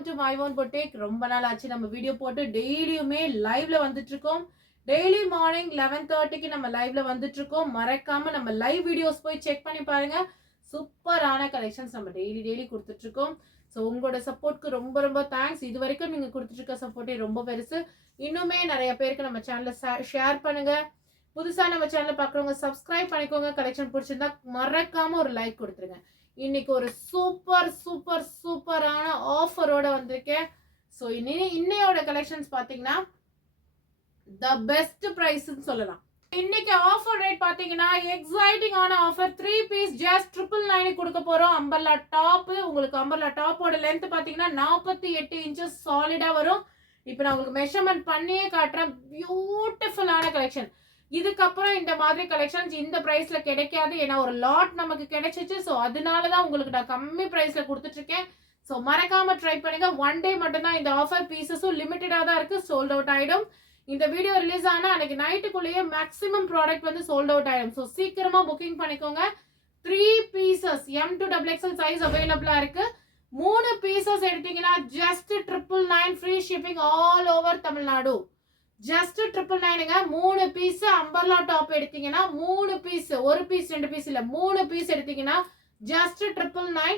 Welcome to my own boutique. ரொம்ப நாள் ஆச்சு நம்ம வீடியோ போட்டு. டெய்லியுமே லைவ்ல வந்துட்டு இருக்கோம். டெய்லி மார்னிங் 11:30க்கு நம்ம லைவ்ல வந்துட்டு இருக்கோம். மறக்காம நம்ம லைவ் வீடியோஸ் போய் செக் பண்ணி பாருங்க. சூப்பரான கலெக்ஷன்ஸ் நம்ம டெய்லி கொடுத்துட்டு இருக்கோம். ஸோ உங்களோட சப்போர்ட்க்கு ரொம்ப ரொம்ப தேங்க்ஸ். இது வரைக்கும் நீங்க கொடுத்துட்டு இருக்க சப்போர்ட்டே ரொம்ப பெருசு. இன்னுமே நிறைய பேருக்கு நம்ம சேனலை ஷேர் பண்ணுங்க. புதுசா நம்ம சேனலை பார்க்குறவங்க சப்ஸ்கிரைப் பண்ணிக்கோங்க. கலெக்ஷன் பிடிச்சிருந்தா மறக்காம ஒரு லைக் கொடுத்துருங்க. இன்னைக்கு ஒரு சூப்பரான ஆஃபரோட வந்திருக்கேன். ஸோ இன்னையோட கலெக்ஷன்ஸ் பார்த்தீங்கன்னா த பெஸ்ட் பிரைஸ்ன்னு சொல்லலாம். இன்னைக்கு ஆஃபர் ரேட் பார்த்தீங்கன்னா எக்ஸைட்டிங்கான ஆஃபர். 3 பீஸ் ஜஸ்ட் 999 கொடுக்க போறோம். Umbrella top. உங்களுக்கு அம்பர்லா டாப்போட லென்த் பார்த்தீங்கன்னா 48 இன்ச்சஸ் சாலிடா வரும். இப்போ நான் உங்களுக்கு மெஷர்மெண்ட் பண்ணியே காட்டுறேன். பியூட்டிஃபுல்லான கலெக்ஷன். இதுக்கப்புறம் இந்த மாதிரி கலெக்ஷன்ஸ் இந்த பிரைஸ்ல கிடைக்காது. ஏன்னா ஒரு லாட் நமக்கு கிடைச்சிச்சு. ஸோ அதனாலதான் உங்களுக்கு நான் கம்மி பிரைஸ்ல கொடுத்துட்டு இருக்கேன். ஸோ மறக்காம ட்ரை பண்ணுங்க. 1 டே மட்டும் தான் இந்த ஆஃபர். பீசஸும் லிமிட்டடா தான் இருக்கு. சோல்ட் அவுட் ஆயிடும். இந்த வீடியோ ரிலீஸ் ஆனா அன்னைக்கு நைட்டுக்குள்ளேயே மேக்ஸிமம் ப்ராடக்ட் வந்து சோல்ட் அவுட் ஆயிடும். ஸோ சீக்கிரமா புக்கிங் பண்ணிக்கோங்க. 3 பீசஸ் M2XXL சைஸ் அவைலபிளா இருக்கு. 3 பீசஸ் எடுத்தீங்கன்னா just 999 free shipping all over Tamil Nadu. Just 999ங்க. 3 பீஸ் அம்பர்லா டாப் எடுத்தீங்கன்னா 3 பீஸ், ஒரு பீஸ் 2 பீஸ் இல்ல 3 பீஸ் எடுத்தீங்கன்னா just 999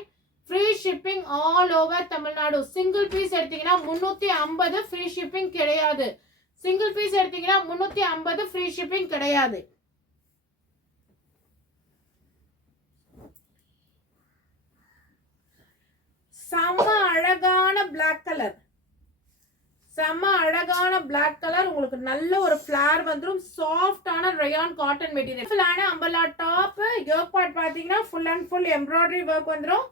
free shipping all over Tamil Nadu. Single piece எடுத்தீங்கன்னா 350 ஃப்ரீ ஷிப்பிங் கிடையாது. சிங்கிள் பீஸ் எடுத்தீங்கன்னா 350 ஃப்ரீ ஷிப்பிங் கிடையாது. செம்ம அழகான பிளாக் கலர். செம்ம அழகான பிளாக் கலர். உங்களுக்கு நல்ல ஒரு ஃபிளார் வந்துடும். சாஃப்டான rayon cotton material. Umbrella top. Yoke part பாத்தீங்கன்னா full and full embroidery work வந்துடும்.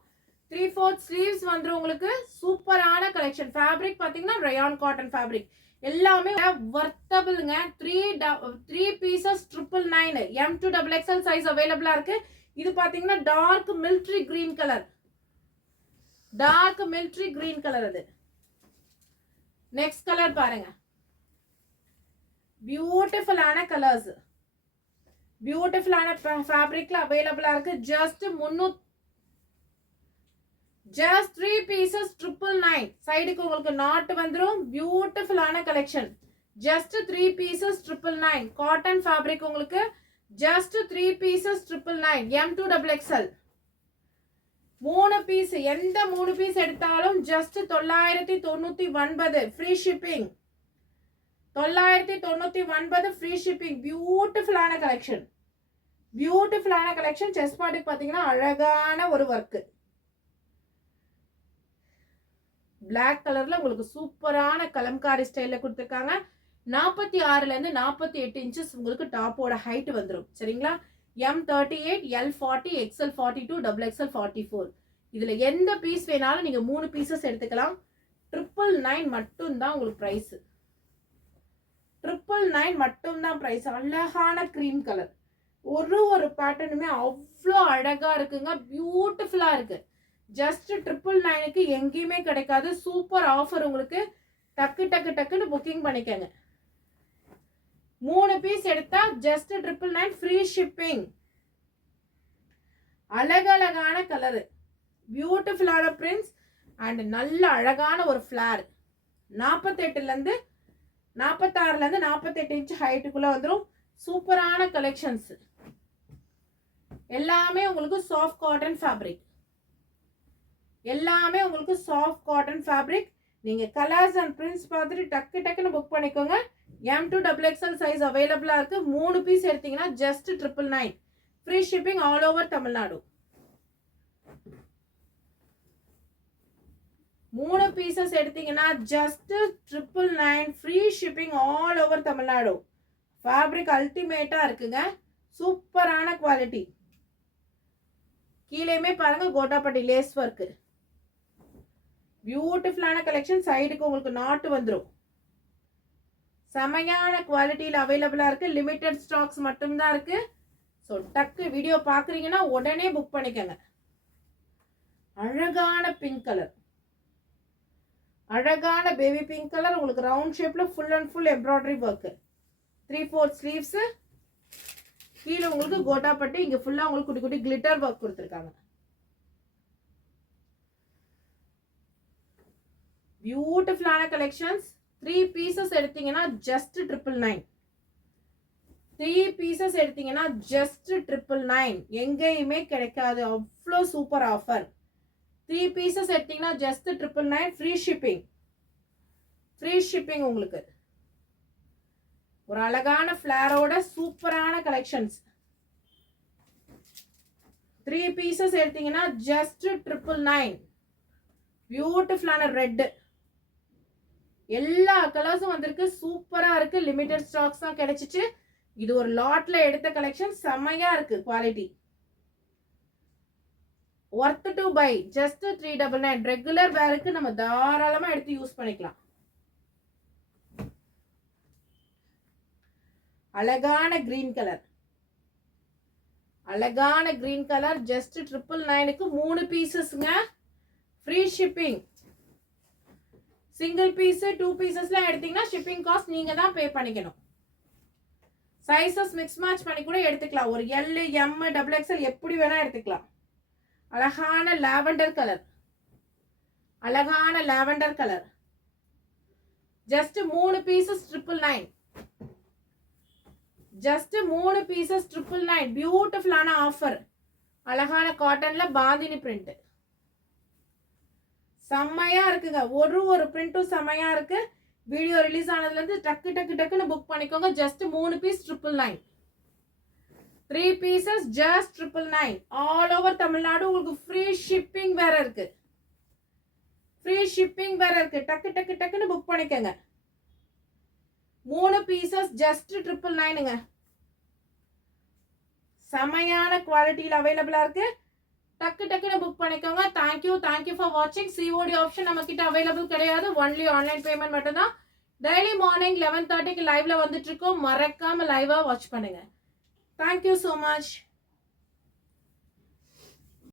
3/4 ஸ்லீவ்ஸ் வந்துடும். உங்களுக்கு சூப்பரான கலெக்ஷன். ஃபேப்ரிக் பாத்தீங்கன்னா ரயான் காட்டன் ஃபேப்ரிக். எல்லாமே வர்த்தபிள்ங்க. 3 பீசஸ் 999. M2XXL சைஸ் அவைலபிளா இருக்கு. இது பாத்தீங்கன்னா dark military green colour. Dark military green colour. அது நெக்ஸ்ட் கலர் பாருங்க. பியூட்டிஃபுல்லான கலர்ஸ். பியூட்டிஃபுல்லான ஃபேப்ரிக்ல அவைலபிளா இருக்கு. Just 3 pieces 999. சைடுக்கு உங்களுக்கு நாட் வந்துரும். பியூட்டிஃபுல்லான collection. Just 3 pieces 999. Cotton fabric. உங்களுக்கு ஜஸ்ட் 3 பீசஸ் 999. M2XXL 3 piece. எந்த 3 பீஸ் எடுத்தாலும் just 999 free shipping. 999 free shipping. பியூட்டிஃபுல்லான கலெக்ஷன். பியூட்டிஃபுல்லான கலெக்ஷன். செஸ்ட் பார்ட்டுக்கு பாத்தீங்கன்னா அழகான ஒரு ஒர்க். பிளாக் கலர்ல உங்களுக்கு சூப்பரான கலம்காரி ஸ்டைல்ல கொடுத்துருக்காங்க. 46ல இருந்து 48 இன்ச்சஸ் உங்களுக்கு டாப்போட ஹைட் வந்துடும். சரிங்களா? M38, L40, XL42, XXL 44. இதுல எந்த பீஸ் வேணாலும் நீங்க 3 பீசஸ் எடுத்துக்கலாம். 999 மட்டும் தான் உங்களுக்கு பிரைஸ். 999 மட்டும் தான் பிரைஸ். அழகான கிரீம் கலர். ஒரு பேட்டர்னுமே அவ்வளோ அழகா இருக்குங்க. பியூட்டிஃபுல்லா இருக்கு. ஜஸ்ட் 999க்கு எங்கேயுமே கிடைக்காது. Super offer. உங்களுக்கு டக்குன்னு புக்கிங் பண்ணிக்கங்க. 3 பீஸ் எடுத்தா ஜஸ்ட் 999 ஃப்ரீ ஷிப்பிங். அழகழகான கலரு. பியூட்டிஃபுல்லான பிரிண்ட்ஸ் அண்ட் நல்ல அழகான ஒரு ஃபிளார். 46ல இருந்து 48 இன்ச் ஹைட்டுக்குள்ள வந்துடும். சூப்பரான கலெக்ஷன்ஸ். எல்லாமே உங்களுக்கு சாஃப்ட் காட்டன் ஃபேப்ரிக். எல்லாமே உங்களுக்கு சாஃப்ட் காட்டன் ஃபேப்ரிக். நீங்க கலர்ஸ் அண்ட் பிரிண்ட்ஸ் பார்த்துட்டு டக்குன்னு புக் பண்ணிக்கோங்க. M2XXL சைஸ் அவைலபிளா இருக்கு. 3 பீஸ் எடுத்தீங்கன்னா just 999 free shipping all over Tamil Nadu. 3 pieces எடுத்தீங்கன்னா just 999 free shipping all over Tamil Nadu. Fabric அல்டிமேட்டா இருக்குங்க. சூப்பரான குவாலிட்டி. கீழேயுமே பாருங்க கோட்டாப்பட்டி லேஸ் ஒர்க். பியூட்டிஃபுல்லான கலெக்ஷன். சைடுக்கு உங்களுக்கு நாட் வந்துடும். செமையான குவாலிட்டியில் அவைலபிளா இருக்கு. லிமிடெட் ஸ்டாக்ஸ் மட்டும்தான் இருக்கு. ஸோ டக்கு வீடியோ பார்க்குறீங்கன்னா உடனே புக் பண்ணிக்கோங்க. அழகான பிங்க் கலர். அழகான பேபி பிங்க் கலர். உங்களுக்கு ரவுண்ட் ஷேப்ல full and full embroidery work. 3/4 sleeves. கீழே உங்களுக்கு கோட்டாப்பட்டி. இங்க ஃபுல்லா உங்களுக்கு குட்டி குட்டி கிளிட்டர் ஒர்க் கொடுத்துருக்காங்க. பியூட்டிஃபுல்லான கலெக்ஷன்ஸ். 3 பீசஸ் எடுத்தீங்கன்னா ஜஸ்ட் 999. 3 பீசஸ் எடுத்தீங்கன்னா ஜஸ்ட் 999. எங்கேயுமே கிடைக்காது, அவ்வளோ சூப்பர் ஆஃபர். 3 பீசஸ் எடுத்தீங்கன்னா just 999. Free shipping. Free shipping உங்களுக்கு. ஒரு அழகான ஃபிளாரோட சூப்பரான கலெக்ஷன்ஸ். 3 பீசஸ் எடுத்தீங்கன்னா ஜஸ்ட் 999. பியூட்டிஃபுல்லான ரெட். எல்லா கலர்ஸும் வந்திருக்கு, சூப்பரா இருக்கு. லிமிடெட் ஸ்டாக்ஸ் தான் கிடைச்சிச்சு. இது ஒரு லாட்ல எடுத்த கலெக்ஷன், செம்மையா இருக்கு quality. Worth to buy. Just 399. Regular வேருக்கு நம்ம தாராளமா எடுத்து யூஸ் பண்ணிக்கலாம். அழகான கிரீன் கலர். அழகான கிரீன் கலர். ஜஸ்ட் 999க்கு 3 பீசஸ்ங்க. Free shipping. சிங்கிள் பீஸ் 2 பீசஸ்லாம் எடுத்தீங்கன்னா ஷிப்பிங் காஸ்ட் நீங்க தான் பே பண்ணிக்கணும். சைஸஸ் மிக்ஸ் மேட்ச் பண்ணி கூட எடுத்துக்கலாம். ஒரு L, M, XXL எப்படி வேணா எடுத்துக்கலாம். அழகான லாவெண்டர் கலர். அழகான lavender colour. Just 3 pieces 999. Just 3 pieces 999. பியூட்டிஃபுல்லான ஆஃபர். அழகான காட்டன்ல பாந்தினி பிரிண்ட். செம்மையா இருக்குங்க. ஒரு பிரிண்ட்டும் செம்மையா இருக்கு. வீடியோ ரிலீஸ் ஆனதுல இருந்து டக்குன்னு புக் பண்ணிக்கோங்க. Just 3 piece 999. 3 pieces just 999. All over Tamil Nadu உங்களுக்கு ஃப்ரீ ஷிப்பிங் வேற இருக்கு. ஃப்ரீ ஷிப்பிங் வேற இருக்கு. டக்குன்னு புக் பண்ணிக்கோங்க. 3 பீசஸ் ஜஸ்ட் 999ங்க. செமையான குவாலிட்டியில் அவைலபிளா இருக்கு. டக்குன்னு புக் பண்ணிக்கோங்க. தேங்க்யூ ஃபார் வாட்சிங். COD ஆப்ஷன் நம்ம கிட்ட அவைலபிள் கிடையாது. ஒன்லி ஆன்லைன் பேமெண்ட் மட்டும் தான். டெய்லி மார்னிங் 11:30க்கு லைவ்ல வந்துட்டு இருக்கோம். மறக்காம லைவா வாட்ச் பண்ணுங்க. Thank you so much.